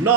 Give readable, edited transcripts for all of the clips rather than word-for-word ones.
9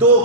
2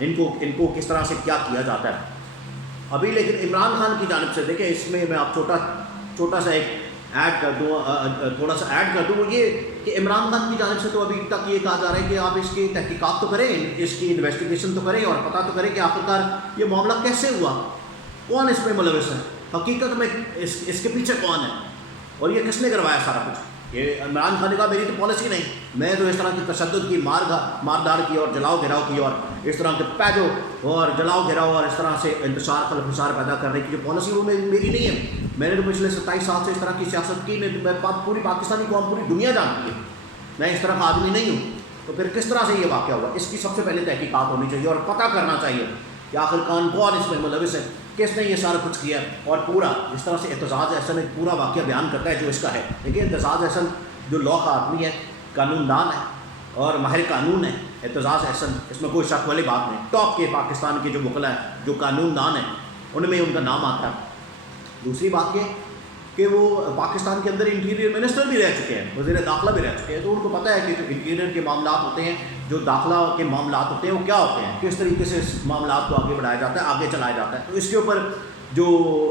ان کو کس طرح سے کیا کیا جاتا ہے ابھی. لیکن عمران خان کی جانب سے دیکھیں، اس میں آپ چھوٹا سا ایک ایڈ کر دوں، تھوڑا سا ایڈ کر دوں، وہ یہ کہ عمران خان کی جانب سے تو ابھی تک یہ کہا جا رہا ہے کہ آپ اس کی تحقیقات تو کریں، اس کی انویسٹیگیشن تو کریں اور پتہ تو کریں کہ آخرکار یہ معاملہ کیسے ہوا، کون اس میں ملوث ہے، حقیقت میں اس کے پیچھے کون ہے اور یہ کس نے کروایا سارا کچھ. یہ عمران خان نے کہا میری تو پالیسی نہیں، میں تو اس طرح کی تشدد کی مار داڑ کی اور جلاؤ گھراؤ کی اور اس طرح کے پیجو اور جلاؤ گھراؤ اور اس طرح سے انتشار خلفشار پیدا کرنے کی جو پالیسی وہ میری نہیں ہے. میں نے تو پچھلے 27 سال سے اس طرح کی سیاست کی نہیں، میں پوری پاکستانی قوم پوری دنیا جانتی ہے، میں اس طرح کا آدمی نہیں ہوں. تو پھر کس طرح سے یہ واقعہ ہوا؟ اس کی سب سے پہلے تحقیقات ہونی چاہیے اور پتہ کرنا چاہیے کہ آخر کون اس میں ملوث ہے، کس نے یہ سارا کچھ کیا. اور پورا جس طرح سے اعتزاز احسن ایک پورا واقعہ بیان کرتا ہے جو اس کا ہے. دیکھیے اعتزاز احسن جو لاء کا آدمی ہے، قانون دان ہے اور ماہر قانون ہے. اعتزاز احسن اس میں کوئی شک والی بات نہیں، ٹاپ کے پاکستان کے جو وکلا ہیں، جو قانون دان ہیں، ان میں ان کا نام آتا ہے. دوسری بات یہ کہ وہ پاکستان کے اندر انٹیریئر منسٹر بھی رہ چکے ہیں، وزیر داخلہ بھی رہ چکے ہیں، تو ان کو پتہ ہے کہ جو انٹیریئر کے معاملات ہوتے ہیں، جو داخلہ کے معاملات ہوتے ہیں، وہ کیا ہوتے ہیں، کس طریقے سے اس معاملات کو آگے بڑھایا جاتا ہے، آگے چلایا جاتا ہے. تو اس کے اوپر جو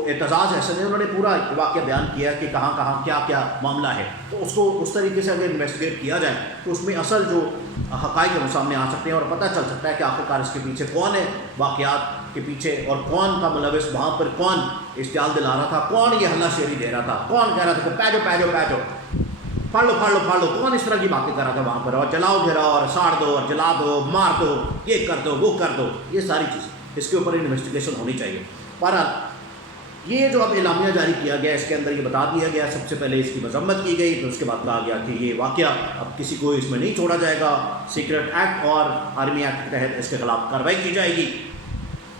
اعتزاز احسن ہے انہوں نے پورا واقعہ بیان کیا کہ کہاں کہاں کیا کیا معاملہ ہے. تو اس کو اس طریقے سے اگر انویسٹیگیٹ کیا جائے تو اس میں اصل جو حقائق ہیں وہ سامنے آ سکتے ہیں اور پتہ چل سکتا ہے کہ آخرکار اس کے پیچھے کون ہے، واقعات کے پیچھے، اور کون کا ملوث، وہاں پر کون اشتعال دلا رہا تھا، کون یہ ہلا شیری دے رہا تھا، کون کہہ رہا تھا کہ پیجو پیجو پیجو پھاڑ لو، کون اس طرح کی باتیں کر رہا تھا وہاں پر، اور جلاؤ گھراؤ اور ساڑ دو اور جلا دو، مار دو، یہ کر دو وہ کر دو. یہ ساری چیزیں اس کے اوپر انویسٹیگیشن ہونی چاہیے. بہرحال یہ جو اب اعلامیہ جاری کیا گیا اس کے اندر یہ بتا دیا گیا، سب سے پہلے اس کی مذمت کی گئی، پھر اس کے بعد کہا گیا کہ یہ واقعہ اب کسی کو اس میں نہیں چھوڑا جائے گا، سیکرٹ ایکٹ اور آرمی ایکٹ کے تحت اس کے خلاف کارروائی کی جائے گی.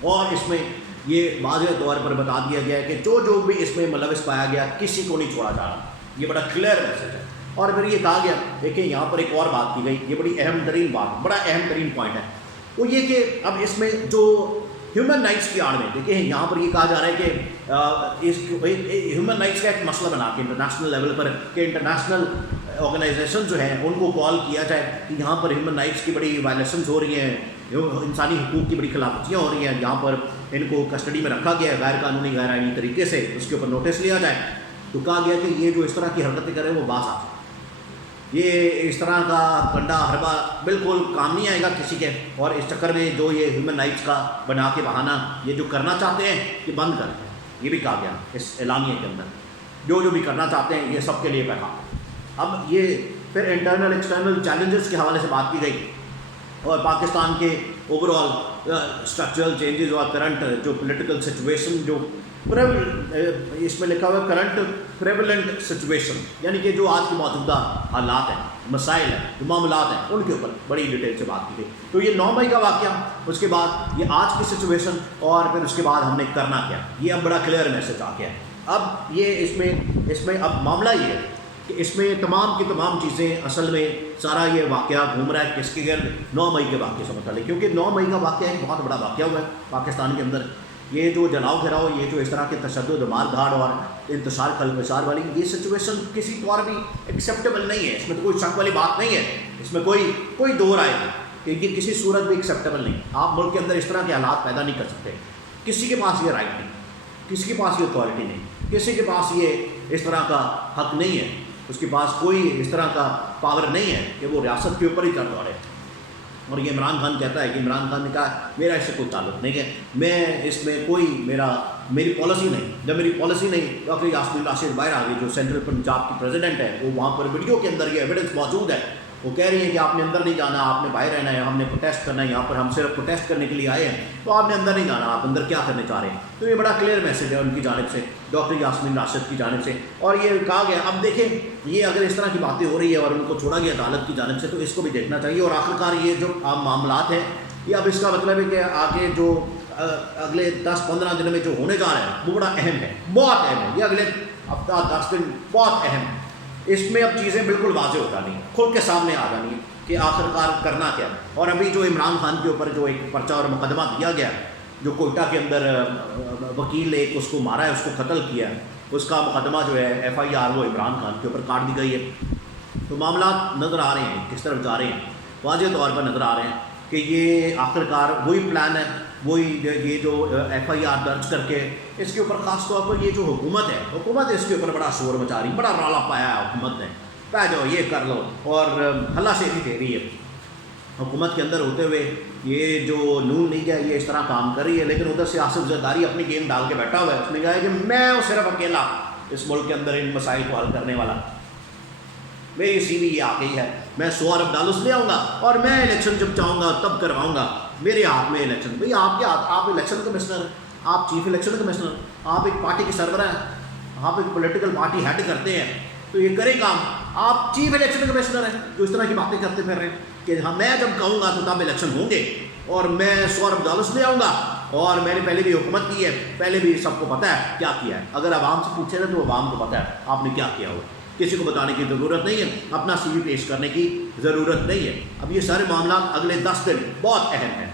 اور اس میں یہ واضح طور پر بتا دیا گیا ہے کہ جو بھی اس میں ملوث پایا گیا کسی کو نہیں چھوڑا جا رہا. یہ بڑا کلیئر میسج ہے. اور پھر یہ کہا گیا، دیکھیں یہاں پر ایک اور بات کی گئی، یہ بڑی اہم ترین بات، بڑا اہم ترین پوائنٹ ہے، وہ یہ کہ اب اس میں جو ہیومن رائٹس کی آڑ میں دیکھیں یہاں پر یہ کہا جا رہا ہے کہ اس ہیومن رائٹس کا ایک مسئلہ بنا کے انٹرنیشنل لیول پر کہ انٹرنیشنل آرگنائزیشن جو ہیں ان کو کال کیا جائے کہ یہاں پر ہیومن رائٹس کی بڑی وائلیشنز ہو رہی ہیں، انسانی حقوق کی بڑی خلاف ورزیاں ہو رہی ہیں، یہاں پر ان کو کسٹڈی میں رکھا گیا ہے غیر قانونی غیر آئینی طریقے سے، اس کے اوپر نوٹس لیا جائے. تو کہا گیا کہ یہ جو اس طرح کی حرکتیں کریں وہ باز آ جائے، یہ اس طرح کا کنڈا حربہ بالکل کام نہیں آئے گا کسی کے. اور اس چکر میں جو یہ ہیومن رائٹس کا بنا کے بہانہ یہ جو کرنا چاہتے ہیں یہ بند کر دیں. یہ بھی کہا گیا اس اعلامیے کے اندر، جو بھی کرنا چاہتے ہیں یہ سب کے لیے پیغام. اب یہ پھر انٹرنل ایکسٹرنل چیلنجز کے حوالے سے بات کی گئی اور پاکستان کے اوور آل اسٹرکچرل چینجز اور کرنٹ جو پولیٹیکل سچویشن جو اس میں لکھا ہوا ہے کرنٹ پریولنٹ سچویشن، یعنی کہ جو آج کی موجودہ حالات ہیں، مسائل ہیں، جو معاملات ہیں، ان کے اوپر بڑی ڈیٹیل سے بات کی گئی. تو یہ 9 مئی کا واقعہ، اس کے بعد یہ آج کی سچویشن اور پھر اس کے بعد ہم نے کرنا کیا، یہ اب بڑا کلیئر میسج آ گیا ہے. اب یہ اس میں اب معاملہ یہ ہے کہ اس میں تمام کی تمام چیزیں اصل میں سارا یہ واقعہ گھوم رہا ہے کس کے گرد، 9 مئی کے واقعے سے متعلق، کیونکہ 9 مئی کا واقعہ ایک بہت بڑا واقعہ ہوا ہے پاکستان کے اندر. یہ جو جلاؤ گھراؤ، یہ جو اس طرح کے تشدد، مار دھاڑ اور انتشار خلفشار والی یہ سچویشن کسی طور بھی ایکسیپٹیبل نہیں ہے. اس میں تو کوئی شک والی بات نہیں ہے، اس میں کوئی دو رائے نہیں کہ یہ کسی صورت بھی ایکسیپٹیبل نہیں. آپ ملک کے اندر اس طرح کے حالات پیدا نہیں کر سکتے. کسی کے پاس یہ رائٹ نہیں، کسی کے پاس یہ اتھارٹی نہیں، کسی کے پاس یہ اس طرح کا حق نہیں ہے، اس کے پاس کوئی اس طرح کا پاور نہیں ہے کہ وہ ریاست کے اوپر ہی چل دوڑے. اور یہ عمران خان کہتا ہے کہ عمران خان نے کہا میرا اس سے کوئی تعلق نہیں ہے، میں اس میں میری پالیسی نہیں. جب میری پالیسی نہیں، ڈاکٹر یاسمین راشد باہر آ گئی جو سینٹرل پنجاب کی پریزیڈنٹ ہے، وہ وہاں پر ویڈیو کے اندر یہ ایویڈنس موجود ہے، وہ کہہ رہی ہیں کہ آپ نے اندر نہیں جانا، آپ نے باہر رہنا ہے، ہم نے پروٹیسٹ کرنا ہے، یہاں پر ہم صرف پروٹیسٹ کرنے کے لیے آئے ہیں، تو آپ نے اندر نہیں جانا، آپ اندر کیا کرنے چاہ رہے ہیں. تو یہ بڑا کلیئر میسج ہے ان کی جانب سے، ڈاکٹر یاسمین راشد کی جانب سے. اور یہ کہا گیا اب دیکھیں یہ اگر اس طرح کی باتیں ہو رہی ہے اور ان کو چھوڑا گیا عدالت کی جانب سے تو اس کو بھی دیکھنا چاہیے. اور آخرکار یہ جو عام معاملات ہیں یہ اب اس کا مطلب ہے کہ آگے جو اگلے 10-15 دن میں جو ہونے جا رہا ہے وہ بڑا اہم ہے، بہت اہم ہے. یہ اگلے ہفتہ 10 دن بہت اہم ہے. اس میں اب چیزیں بالکل واضح ہو جانی ہیں، کھل کے سامنے آ جانی ہیں کہ آخرکار کرنا کیا ہے. اور ابھی جو عمران خان کے اوپر جو ایک پرچہ اور مقدمہ دیا گیا، جو کوئٹہ کے اندر وکیل نے ایک اس کو مارا ہے، اس کو قتل کیا ہے، اس کا مقدمہ جو ہے FIR وہ عمران خان کے اوپر کاٹ دی گئی ہے. تو معاملات نظر آ رہے ہیں کس طرف جا رہے ہیں، واضح طور پر نظر آ رہے ہیں. کہ یہ آخرکار وہی پلان ہے، وہی یہ جو FIR درج کر کے اس کے اوپر خاص طور پر یہ جو حکومت اس کے اوپر بڑا شور مچا رہی، بڑا رولا پایا ہے حکومت نے، پہ جاؤ یہ کر لو، اور ہلا شیری دے رہی ہے حکومت کے اندر ہوتے ہوئے۔ یہ جو نون لیگ ہے یہ اس طرح کام کر رہی ہے، لیکن ادھر سے آصف زرداری اپنی گیم ڈال کے بیٹھا ہوا ہے، اس نے کہا ہے کہ میں ہوں صرف اکیلا اس ملک کے اندر ان مسائل کو حل کرنے والا، میری سی وی یہ آ گئی ہے، میں 100 ارب ڈالرز لے آؤں گا اور میں الیکشن جب چاہوں گا تب کرواؤں گا، میرے ہاتھ میں الیکشن۔ بھئی آپ کے ہاتھ، آپ الیکشن کمشنر ہیں، آپ چیف الیکشن کمشنر، آپ ایک پارٹی کے سربراہ ہیں، آپ ایک پولیٹیکل پارٹی ہیڈ کرتے ہیں، تو یہ کرے کام۔ آپ چیف الیکشن کمشنر ہیں جو اس طرح کی باتیں کرتے پھر رہے ہیں کہ ہاں میں جب کہوں گا تو تب الیکشن ہوں گے اور میں 100 ارب ڈالرز لے آؤں گا، اور میں نے پہلے بھی حکومت کی ہے، پہلے بھی سب کو پتہ ہے کیا کیا ہے۔ اگر عوام سے پوچھے نا تو عوام کو پتہ ہے آپ نے کیا کیا ہو، کسی کو بتانے کی ضرورت نہیں ہے، اپنا سی وی پیش کرنے کی ضرورت نہیں ہے۔ اب یہ سارے معاملات اگلے 10 دن بہت اہم ہیں۔